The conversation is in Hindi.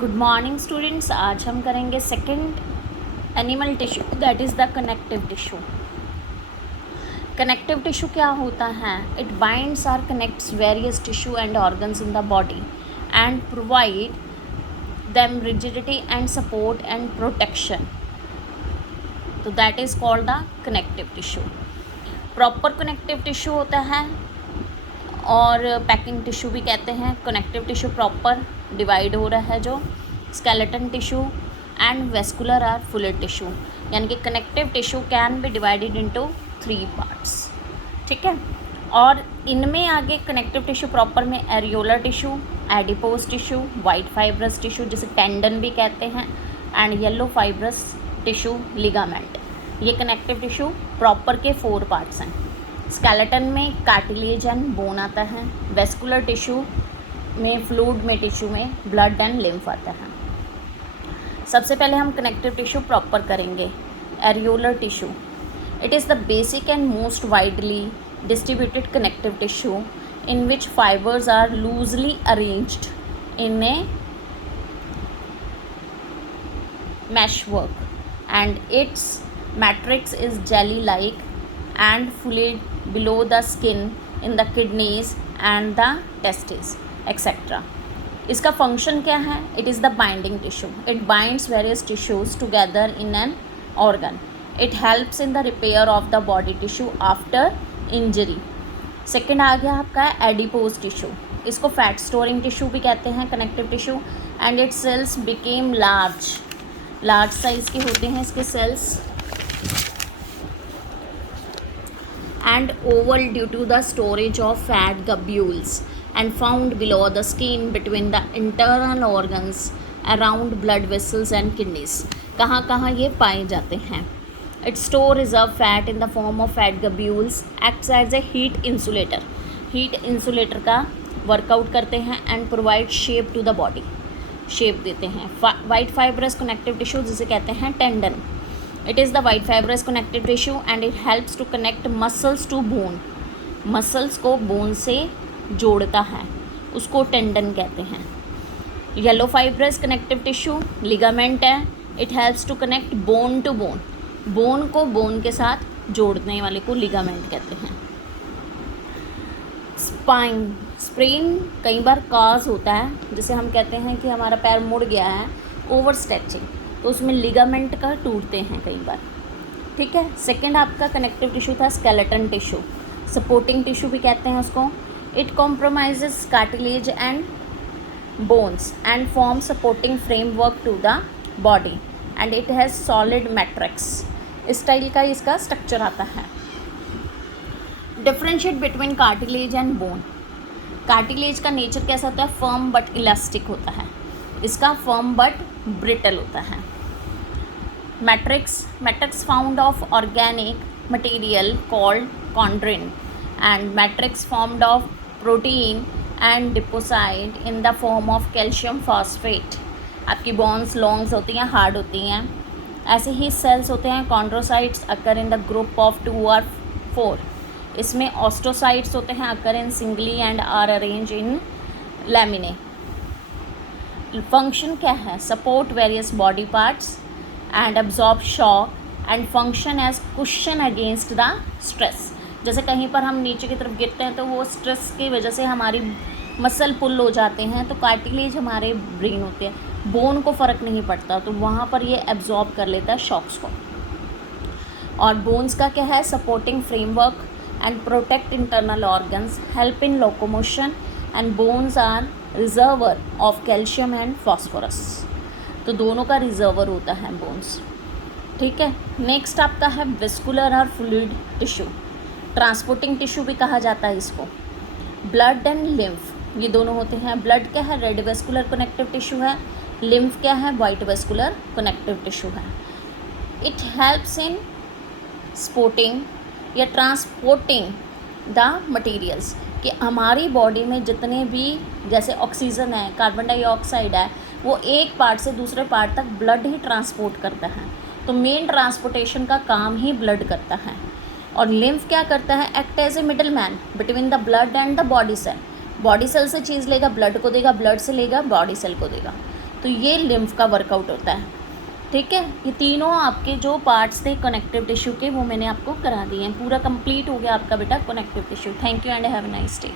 Good morning students. आज हम करेंगे second animal tissue, that is the connective tissue. Connective tissue क्या होता है? इट बाइंड्स और connects various tissue and organs in the body and provide them rigidity and support and protection. तो that is called the connective tissue. Proper connective tissue होता है और पैकिंग टिश्यू भी कहते हैं। कनेक्टिव टिश्यू प्रॉपर डिवाइड हो रहा है जो स्केलेटन टिश्यू एंड वेस्कुलर और फ्लूइड टिश्यू, यानी कि connective tissue can be divided into 3 parts. ठीक है। और इनमें आगे कनेक्टिव टिश्यू प्रॉपर में areolar tissue, adipose tissue, white fibrous tissue जिसे टेंडन भी कहते हैं, and yellow fibrous tissue ligament. ये कनेक्टिव टिश्यू प्रॉपर के 4 पार्ट्स हैं। स्केलेटन में कार्टिलेज एंड बोन आता है, वेस्कुलर टिश्यू में फ्लूइड में टिश्यू में ब्लड एंड लिम्फ आता है। सबसे पहले हम कनेक्टिव टिश्यू प्रॉपर करेंगे। Areolar tissue, it is the basic and most widely distributed connective tissue in which fibers are loosely arranged in a meshwork and its matrix is jelly-like and fluid below the skin in the kidneys and the testes etc. इसका फंक्शन क्या है? It is the binding tissue. It binds various tissues together in an organ. It helps in the repair of the body tissue after injury. Second आ गया आपका एडिपोज टिश्यू। इसको फैट स्टोरिंग टिश्यू भी कहते हैं, connective tissue, and it cells became large size के होते हैं इसके cells and oval due to the storage of fat globules and found below the skin between the internal organs around blood vessels and kidneys। कहाँ कहाँ ये पाए जाते हैं? It store reserve fat in the form of fat globules, acts as a heat insulator। heat insulator का वर्कआउट करते हैं and provide shape to the body, shape देते हैं। वाइट फाइब्रस कनेक्टिव टिश्यू जिसे कहते हैं tendon. It is the white fibrous connective tissue and it helps to connect muscles to bone. Muscles को बोन से जोड़ता है, उसको टेंडन कहते हैं। Yellow fibrous connective tissue ligament है। It helps to connect bone to bone. Bone को बोन के साथ जोड़ने वाले को लिगामेंट कहते हैं। स्प्रेन कई बार काज होता है, जिसे हम कहते हैं कि हमारा पैर मुड़ गया है, ओवर स्ट्रेचिंग, तो उसमें लिगामेंट का टूटते हैं कई बार। ठीक है। सेकंड आपका कनेक्टिव टिश्यू था स्केलेटन टिश्यू, सपोर्टिंग टिश्यू भी कहते हैं उसको। It compromises cartilage and bones and form supporting framework to the body and it has solid matrix. इस स्टाइल का इसका स्ट्रक्चर आता है। Differentiate between cartilage and bone. Cartilage का नेचर कैसा होता है? फर्म बट इलास्टिक होता है। इसका फर्म बट ब्रिटल होता है। Matrix found of organic material called chondrin and matrix formed of protein and deposited in the form of calcium phosphate. आपकी बोन्स लॉन्ग्स होती हैं, हार्ड होती हैं। ऐसे ही सेल्स होते हैं chondrocytes, occur in the group of 2 और 4। इसमें ऑस्टोसाइट्स होते हैं, occur in singly and are arrange in lamellae. Function क्या है? Support various body parts and absorb shock and function as cushion against the stress. जैसे कहीं पर हम नीचे की तरफ गिरते हैं तो वो स्ट्रेस की वजह से हमारी मसल पुल हो जाते हैं, तो कार्टिलेज हमारे ब्रेन होते हैं, बोन को फ़र्क नहीं पड़ता, तो वहाँ पर ये एब्जॉर्ब कर लेता है शॉक्स को। और बोन्स का क्या है? Supporting framework and protect internal organs, help in locomotion and bones are reservoir of calcium and phosphorus. तो दोनों का रिजर्वर होता है बोन्स। ठीक है। नेक्स्ट आपका है वेस्कुलर और फ्लूइड टिश्यू। ट्रांसपोर्टिंग टिश्यू भी कहा जाता है इसको। ब्लड एंड लिम्फ, ये दोनों होते हैं। ब्लड क्या है? रेड वेस्कुलर कनेक्टिव टिश्यू है। लिम्फ क्या है? वाइट वेस्कुलर कनेक्टिव टिश्यू है। इट हेल्प्स इन स्पोर्टिंग या ट्रांसपोर्टिंग द मटीरियल्स, कि हमारी बॉडी में जितने भी, जैसे ऑक्सीजन है, कार्बन डाइऑक्साइड है, वो एक पार्ट से दूसरे पार्ट तक ब्लड ही ट्रांसपोर्ट करता है। तो मेन ट्रांसपोर्टेशन का काम ही ब्लड करता है। और लिम्फ क्या करता है? Act as a middle man between the blood and the body cell. Body cell से चीज़ लेगा, ब्लड को देगा, ब्लड से लेगा, बॉडी सेल को देगा। तो ये लिम्फ का वर्कआउट होता है। ठीक है, ये तीनों आपके जो पार्ट्स थे कनेक्टिव टिश्यू के वो मैंने आपको करा दिए हैं। पूरा कंप्लीट हो गया आपका बेटा connective tissue. Thank you and have a nice day.